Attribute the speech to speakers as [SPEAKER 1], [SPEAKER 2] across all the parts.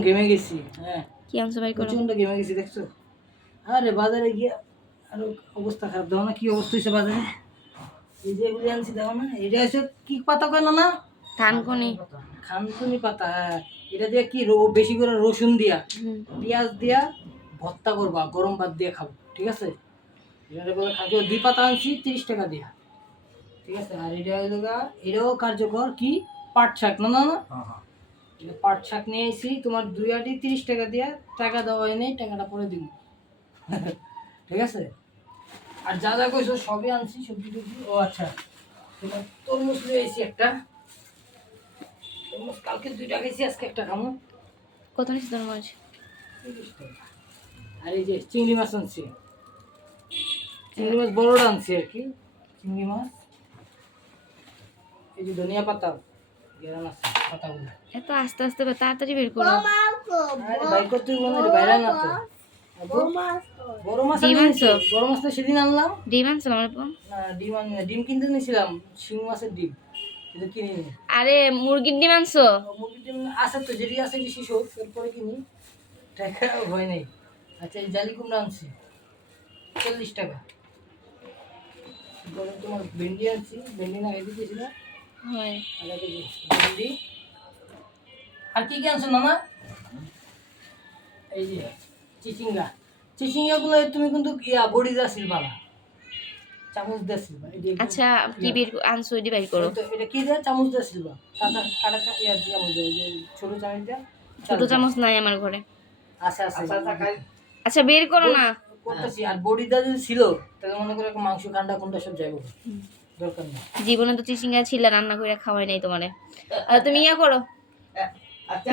[SPEAKER 1] ঘেমে গেছি হ্যাঁ।
[SPEAKER 2] কি আনছো ভাই করো?
[SPEAKER 1] প্রচণ্ড ঘেমে গেছি দেখছ? আরে বাজারে গিয়ে আরও অবস্থা খারাপ। দেখো না কি অবস্থা হয়েছে বাজারে। এই যে এগুলি আনছি দেখো না। এটা হচ্ছে কি পাতা কেন না খানকুনি পাতা হ্যাঁ। এটা দিয়ে কি রো- বেশি করে রসুন দিয়া। পেঁয়াজ দিয়া ভর্তা করবা গরম ভাত দিয়ে খাব ঠিক আছে? এটা বলে খাকে দুই পাতা আনছি তিরিশ টাকা দিয়া। ঠিক আছে? আর এটা এটাও কার্যকর কি? পাট শাক না না না? এটা পাট শাক নিয়ে এসেছি তোমার দুই আটি তিরিশ টাকা দিয়া টাকা দেওয়া হয় নেই টাকাটা পরে দিব। ঠিক আছে? আর যা যা কইছো সবই আনছি সবজি টবজি। ও আচ্ছা। তোমার তরমুজ নিয়ে এসেছি একটা। তরমুজ কালকে দুইটা খেয়েছি আজকে একটা খামো।
[SPEAKER 2] কত নিচ্ছি তোর মাছ
[SPEAKER 1] তিরিশ টাকা। আর এই যে চিংড়ি মাছ আনছি। চিংড়ি মাছ বড়টা আনছি আর কি। চিংড়ি মাছ। এই যে ধনিয়া পাতা।
[SPEAKER 2] এত আস্তে আস্তে তাড়াতাড়ি বের করো। ডিম
[SPEAKER 1] আনছো? বড় সেদিন আনলাম।
[SPEAKER 2] ডিম
[SPEAKER 1] কিনতে নিয়েছিলাম শিং মাছের ডিম। কিন্তু
[SPEAKER 2] আরে মুরগির ডিম আনছো?
[SPEAKER 1] মুরগির ডিম আছে তো যেটি আছে শিশু কিনি। টাকা নেই। আচ্ছা এই জালি কুমড়া আনছি। চল্লিশ টাকা। তোমার ভেন্ডি আনছি। ভেন্ডি না এদিকে আর কি কি আনছো মামা? এই যে চিচিঙ্গা। চিচিঙ্গাগুলো তুমি কিন্তু ইয়া বড়ি দা সিলবা না চামচ দা সিলবা
[SPEAKER 2] আচ্ছা কি বের আনছো ওইটি বের করো।
[SPEAKER 1] তো এটা কি দেয়? চামচ দা সিলবা কাঁচা কাটা ইয়া চামচ এই যে ছোট চামচ দেয়।
[SPEAKER 2] ছোট চামচ নাই আমার ঘরে।
[SPEAKER 1] আচ্ছা আচ্ছা
[SPEAKER 2] আচ্ছা বের করো না।
[SPEAKER 1] করতেছি। আর বড়িটা যদি ছিল তাহলে মনে করে মাংস কান্ডা কুন্ডা সব যাইব।
[SPEAKER 2] জীবনে তো চিচিঙ্গা ছিল রান্না করে খাওয়াই নাই তোমারে। তুমি ইয়া করো।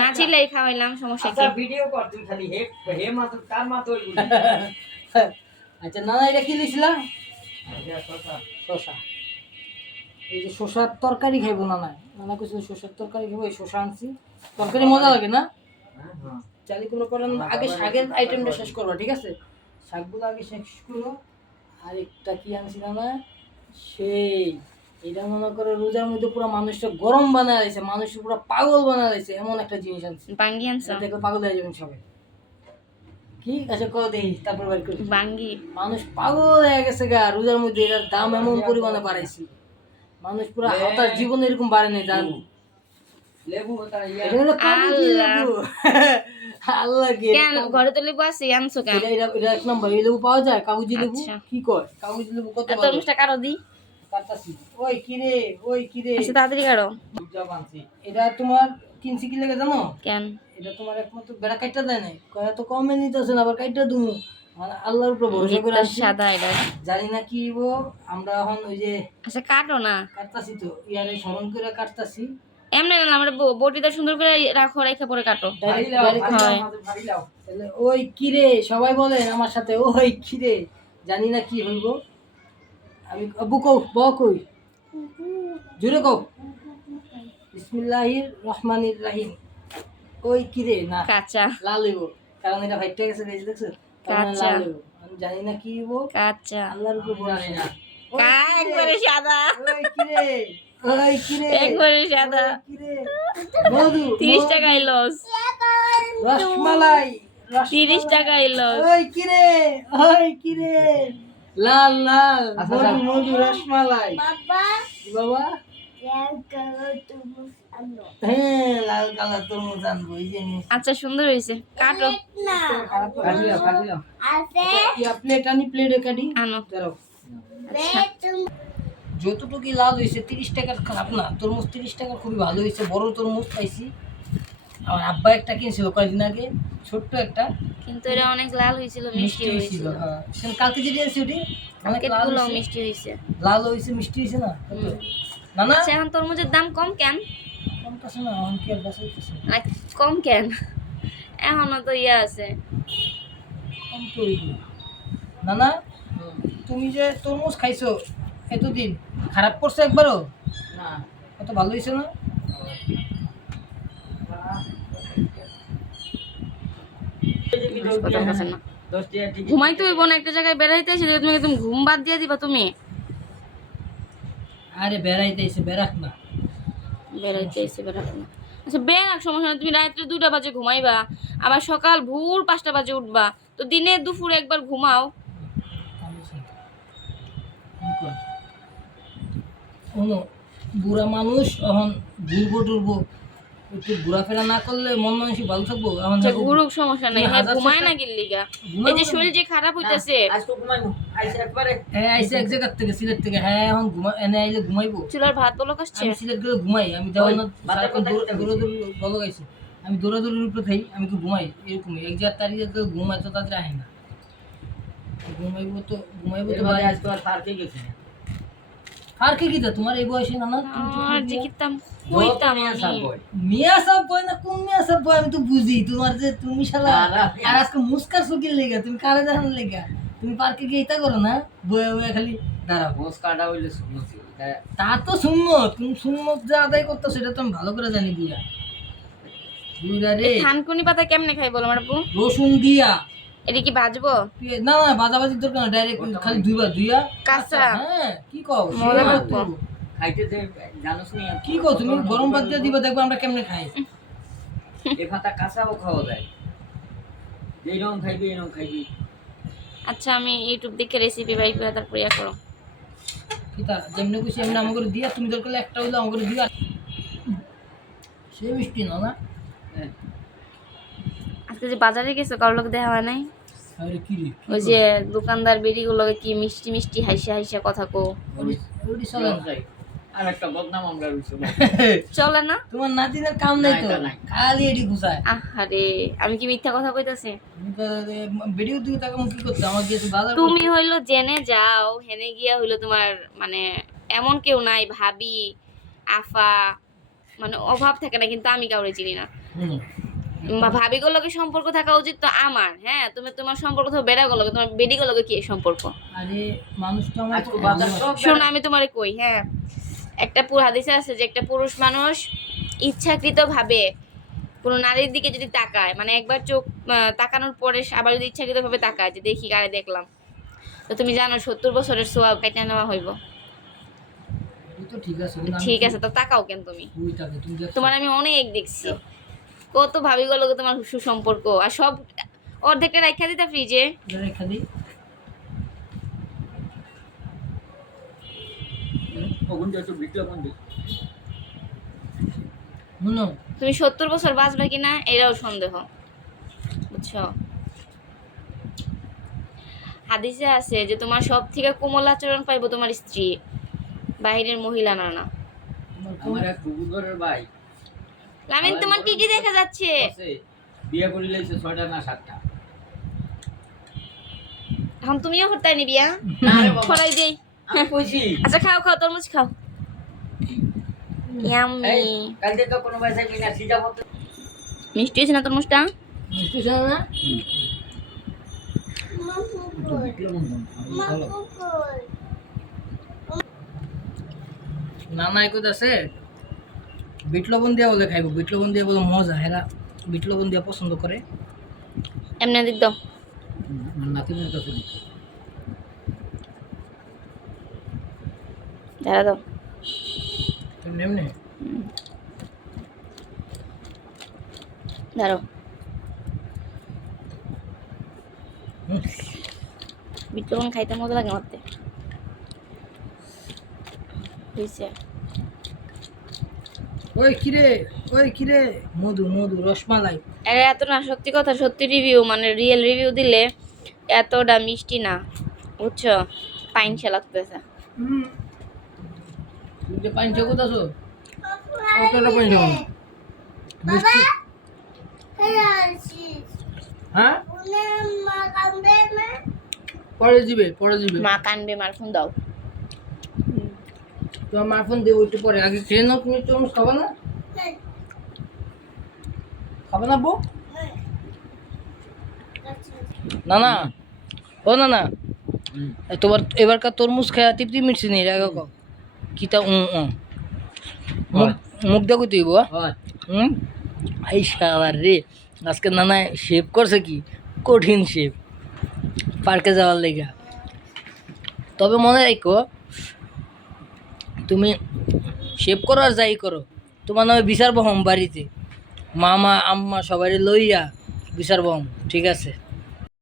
[SPEAKER 2] না ছিলেই খাওয়াইলাম সমস্যা কি?
[SPEAKER 3] ভিডিও কর তুই খালি। হে হে মাত্র কার মাত্র
[SPEAKER 1] আচ্ছা না এটা কি শশা এই যে শশার তরকারি খাইবো না না নানা কিছু শশার তরকারি খাব এই শশা আনছি। তরকারি মজা লাগে না? চালি কোনো করেন আগে শাকের আইটেমটা শেষ করব ঠিক আছে? শাকগুলো আগে শেষ করব আর একটা কি আনছি না না সেই এটা মনে করে রোজার মধ্যে পুরো মানুষটা গরম বানায় দিয়েছে মানুষ পুরো পাগল বানায় দিয়েছে এমন একটা জিনিস আনছি।
[SPEAKER 2] বাঙ্গি আনছো?
[SPEAKER 1] পাগল হয়ে যাবেন সবাই। কি? আচ্ছা দেখি তারপর করি।
[SPEAKER 2] বাঙ্গি।
[SPEAKER 1] মানুষ পাগল হয়ে গেছে গা রোজার মধ্যে এটার দাম এমন পরিমাণে বাড়াইছি। মানুষ পুরো হতাশ জীবন এরকম বাড়ে নাই জান।
[SPEAKER 3] লেবু ইয়া।
[SPEAKER 1] এটা হলো
[SPEAKER 2] আল্লাহ। কেন? ঘরে তো লেবু আছে আনছো কেন?
[SPEAKER 1] এটা এটা এক নম্বর এই লেবু পাওয়া যায়? কাগজি লেবু?
[SPEAKER 2] আচ্ছা।
[SPEAKER 1] কি কয়? কাগজি লেবু কত
[SPEAKER 2] তরমুজটা কারও দি?
[SPEAKER 1] কাটতাছি। ওই কিরে ওই কিরে
[SPEAKER 2] আচ্ছা তাড়াতাড়ি
[SPEAKER 3] কারও।
[SPEAKER 1] এটা তোমার কিনছি কি লাগে জানো?
[SPEAKER 2] কেন?
[SPEAKER 1] এটা তোমার একমাত্র বেড়া কাইটা দেয় নাই। কয় এত কমে নিতেছে না আবার কাইটা দুমু। মানে আল্লাহর উপর ভরসা করে
[SPEAKER 2] সাদা এটা।
[SPEAKER 1] জানি না কি আমরা এখন ওই যে
[SPEAKER 2] আচ্ছা কাটো না।
[SPEAKER 1] কাটতাছি তো ইয়ারে স্মরণ করে কাটতাছি।
[SPEAKER 2] এমনি না আমরা বটিটা সুন্দর করে রাখো রেখে পরে কাটো। হয়।
[SPEAKER 1] ওই কিরে সবাই বলেন আমার সাথে ওই কিরে জানি না কি হইব। আমি কও ব কই? জুড়ে কও। বিসমিল্লাহির রহমানির রাহিম ওই কিরে না
[SPEAKER 2] কাঁচা।
[SPEAKER 1] লাল হইব। কারণ এটা ভাইটে গেছে দেখছি? দেখছ
[SPEAKER 2] কাঁচা।
[SPEAKER 1] আমি জানি না কি হইব।
[SPEAKER 2] কাঁচা।
[SPEAKER 1] আল্লাহর উপর
[SPEAKER 3] জানি না।
[SPEAKER 1] ওই
[SPEAKER 2] কা একবারে সাদা।
[SPEAKER 1] ওই কিরে
[SPEAKER 2] একবারে সাদা। তিরিশ
[SPEAKER 1] মধু,
[SPEAKER 2] টাকাই লস
[SPEAKER 1] রসমালাই রস
[SPEAKER 2] তিরিশ টাকাই লস
[SPEAKER 1] ওই কিরে? ওই কিরে? লাল লাল।
[SPEAKER 3] আচ্ছা,
[SPEAKER 1] মধু
[SPEAKER 3] আচ্ছা।
[SPEAKER 1] মধু রসমালাই। বাবা। হ্যাঁ
[SPEAKER 2] আচ্ছা সুন্দর হয়েছে। কাটো।
[SPEAKER 1] ইয়া প্লেট আনি প্লেটে কাটি।
[SPEAKER 2] আনো।
[SPEAKER 1] যতটুকু লাল হয়েছে তিরিশ টাকার খারাপ না তরমুজ তিরিশ টাকা খুবই ভালো হয়েছে বড় তরমুজ পাইছি। আমার আব্বা একটা কিনছিল কয়েকদিন আগে ছোট্ট একটা।
[SPEAKER 2] কিন্তু এটা অনেক লাল হয়েছিল মিষ্টি
[SPEAKER 1] হয়েছিল। হ্যাঁ। কালকে যেটি আছে ওটি অনেক লাল
[SPEAKER 2] মিষ্টি হয়েছে।
[SPEAKER 1] লাল হয়েছে মিষ্টি হয়েছে না। না না
[SPEAKER 2] আচ্ছা এখন তরমুজের দাম কম কেন?
[SPEAKER 1] কমতেছে না এখন কি আর
[SPEAKER 2] কম কেন? এখনও তো ইয়ে আছে।
[SPEAKER 1] কম তো না না তুমি যে তরমুজ খাইছো এতদিন খারাপ করছে একবারও?
[SPEAKER 3] না।
[SPEAKER 1] কত ভালো হয়েছে না?
[SPEAKER 2] না।
[SPEAKER 3] টিকিট।
[SPEAKER 2] ঘুমাইতে হইব একটা জায়গায় বেড়াইতে এসে তুমি একদম ঘুম বাদ দিয়ে দিবা তুমি।
[SPEAKER 1] আরে বেড়াইতে এসে বেড়াক না।
[SPEAKER 2] বেড়াইতে এসে বেড়াতে না। আচ্ছা বেন এক সমস্যা নেই, তুমি রাত্রে দুটা বাজে ঘুমাইবা আবার সকাল ভোর পাঁচটা বাজে উঠবা। তো দিনে দুপুরে একবার ঘুমাও।
[SPEAKER 1] শোনো বুড়া মানুষ এখন ঘুরবো টুরবো একটু ঘোরাফেরা না করলে মন মানসিক ভালো থাকব? এখন
[SPEAKER 2] আচ্ছা ঘুরুক সমস্যা নেই। হ্যাঁ ঘুমায় না গিল্লিগা
[SPEAKER 1] ঘুমাবো
[SPEAKER 2] এই যে শরীর যে খারাপ হইতাছে।
[SPEAKER 3] একবারে।
[SPEAKER 1] হ্যাঁ আইসে এক জায়গার থেকে সিলেট থেকে। হ্যাঁ এখন ঘুমা এনে আইলে ঘুমাইবো।
[SPEAKER 2] চুলার ভাত বলক আসছে
[SPEAKER 1] আমি সিলেট গেলে ঘুমাই। আমি
[SPEAKER 3] কি
[SPEAKER 1] আমি দৌড়াদৌড়ির উপরে থাকি আমি তো ঘুমাই? এরকমই। এক জায়গার তারিখে তো ঘুমাই তো তাদের আহে না। ঘুমাইবো তো ঘুমাইবো তো
[SPEAKER 3] আজ তো আর পার্কে গেছি। না
[SPEAKER 1] আর কে তোমার এই বয়সে না না তো
[SPEAKER 2] আর যে কিতাম আমি।
[SPEAKER 1] মিয়া সব বয় না কোন মিয়া সব বয় আমি তো বুঝি। তোমার যে তুমি শালা আর আজকে মুস্কার সুকির লেগা তুমি কারে লেগা? তুমি পার্কে গিয়ে এটা করো না? বয়ে বয়ে খালি
[SPEAKER 3] হইলে তা-
[SPEAKER 1] তা তো শূন্য তুমি শূন্য যে আদায় করতো সেটা তো আমি ভালো করে জানি বুইয়া বুইরা রে।
[SPEAKER 2] থানকুনি পাতা কেমনে খাই বলো আমার আপু?
[SPEAKER 1] রসুন দিয়া।
[SPEAKER 2] এটা কি ভাজবো
[SPEAKER 1] পেঁয়াজ- না না বাজাবাজির দরকার না ডাইরেক্ট খালি দুইবার দুইয়া
[SPEAKER 2] কাঁচা?
[SPEAKER 1] হ্যাঁ কি কও?
[SPEAKER 2] মজা
[SPEAKER 1] সেই
[SPEAKER 3] খাইতে যে জানোস নি
[SPEAKER 1] কি কও তুমি? গরম ভাত দিয়ে দিবা দেখব আমরা কেমনে খাই।
[SPEAKER 3] এ ভাতা কাঁচাও খাওয়া যায়। যেরকম খাইবি এরকম খাইবি।
[SPEAKER 2] আচ্ছা আমি ইউটিউব দেখে রেসিপি বাই করে তারপর ইয়া করো।
[SPEAKER 1] কিতা যেমনি খুশি এমনি আমাকে দিয়া তুমি দরকার একটা হইলে আমাকে দিয়া। সে মিষ্টি না না?
[SPEAKER 3] হ্যাঁ।
[SPEAKER 2] আজকে যে বাজারে গেছো কারোর লোক দেখা হয় নাই? ওই যে দোকানদার বেরিগুলোকে কি মিষ্টি মিষ্টি হাইসা হাইসা কথা কো
[SPEAKER 1] চলে না।
[SPEAKER 3] আর একটা বদনাম আমরা
[SPEAKER 2] চলে না?
[SPEAKER 1] তোমার নাতিনের কাম নাই তো। খালি এডি ঘুষায়
[SPEAKER 2] আহারে আমি কি মিথ্যা কথা কইতাছি?
[SPEAKER 1] তুমি ভিডিও দিকে তাকে কি করতে আমার গিয়ে বাজার
[SPEAKER 2] তুমি হইল জেনে যাও হেনে গিয়া হইল তোমার মানে এমন কেউ নাই ভাবি আফা মানে অভাব থাকে না কিন্তু আমি কাউরে চিনি না।
[SPEAKER 1] হুম।
[SPEAKER 2] বা ভাবিগুলোকে সম্পর্ক থাকা উচিত তো আমার হ্যাঁ? তুমি তোমার সম্পর্ক তো বেড়াগুলোকে তোমার বেডিগুলোকে কি সম্পর্ক?
[SPEAKER 1] আরে মানুষ তো আমার
[SPEAKER 3] আজকে বাজার সব
[SPEAKER 2] শোনো আমি তোমারে কই হ্যাঁ? একটা পুরো হাদিসে আছে যে একটা পুরুষ মানুষ ইচ্ছাকৃত ভাবে কোনো নারীর দিকে যদি তাকায় মানে একবার চোখ তাকানোর পরে আবার যদি ইচ্ছাকৃত ভাবে তাকায় যে দেখি কারে দেখলাম। তো তুমি জানো সত্তর বছরের সোয়া কেটে নেওয়া হইব।
[SPEAKER 1] ঠিক আছে
[SPEAKER 2] তো তাকাও কেন তুমি? তোমার আমি অনেক দেখছি। কত ভাবি গেল তোমার সুসম্পর্ক আর সব অর্ধেকটা রাখা দিতা ফ্রিজে
[SPEAKER 1] রেখে দিই।
[SPEAKER 2] তুমি সত্তর বছর বাঁচবে কিনা এরাও সন্দেহ বুঝছ? হাদিসে আছে যে তোমার সব থেকে কোমল আচরণ পাইবো তোমার স্ত্রী বাহিরের মহিলা না না।
[SPEAKER 3] আমার এক কুকুরের ভাই।
[SPEAKER 2] লামিন তোমার কি কি দেখা যাচ্ছে?
[SPEAKER 3] আছে বিয়ে করে লাইছে ছয়টা না সাতটা?
[SPEAKER 2] এখন তুমিও আ?
[SPEAKER 3] না
[SPEAKER 2] ছড়াই দেই।
[SPEAKER 3] আমি কইছি।
[SPEAKER 2] আচ্ছা খাও খাও তরমুজ খাও। ইয়াম্মি।
[SPEAKER 3] এই, কালকে তো কোনো ভাই চাইবি না সিজা মতো
[SPEAKER 2] মিষ্টি হয়েছে না তরমুজটা?
[SPEAKER 1] মিষ্টি ছিল না? ভালো। না না একদ আছে? বিট লবণ দিয়া বলে খাইব বিট লবণ দিয়া বলে মজা হেরা বিট লবণ দিয়া পছন্দ করে।
[SPEAKER 2] এমনি দিক দাও।
[SPEAKER 1] নাতি মনে কাছে
[SPEAKER 2] ঝাড়া দাও।
[SPEAKER 1] এমনি এমনি? হুম।
[SPEAKER 2] বিট লবণ খাইতে মজা লাগে মারতে হয়েছে
[SPEAKER 1] ওই কিরে ওই কিরে? মধু মধু রসমালাই।
[SPEAKER 2] আরে এত না সত্যি কথা সত্যি রিভিউ মানে রিয়েল রিভিউ দিলে এতটা মিষ্টি না বুঝছ? পাইন লাগতেছে।
[SPEAKER 1] তুমি মিষ্টি? হ্যাঁ? পরে দিবে পরে দিবে।
[SPEAKER 2] মা কানবে মার ফোন দাও।
[SPEAKER 1] তোমার মার ফোন দেবো একটু পরে। আগে খেয়ে নাও তুমি তরমুজ খাবা না? খাবে না বউ? না না। ও না না। তোমার এবারকার তরমুজ খায়া তৃপ্তি মিটছে নি? রাগা কিতা উ উ মুখ মুখ দেখো তুই বউ
[SPEAKER 3] হয়।
[SPEAKER 1] হুম? এই শালার রে। আজকে নানা শেভ করছে কি? কঠিন শেভ। পার্কে যাওয়ার লেগা। তবে মনে রাখো তুমি শেভ করো আর যাই করো। তোমার নামে বিচার বহম বাড়িতে। মামা, আম্মা সবাই লইয়া বিচার বহম ঠিক আছে?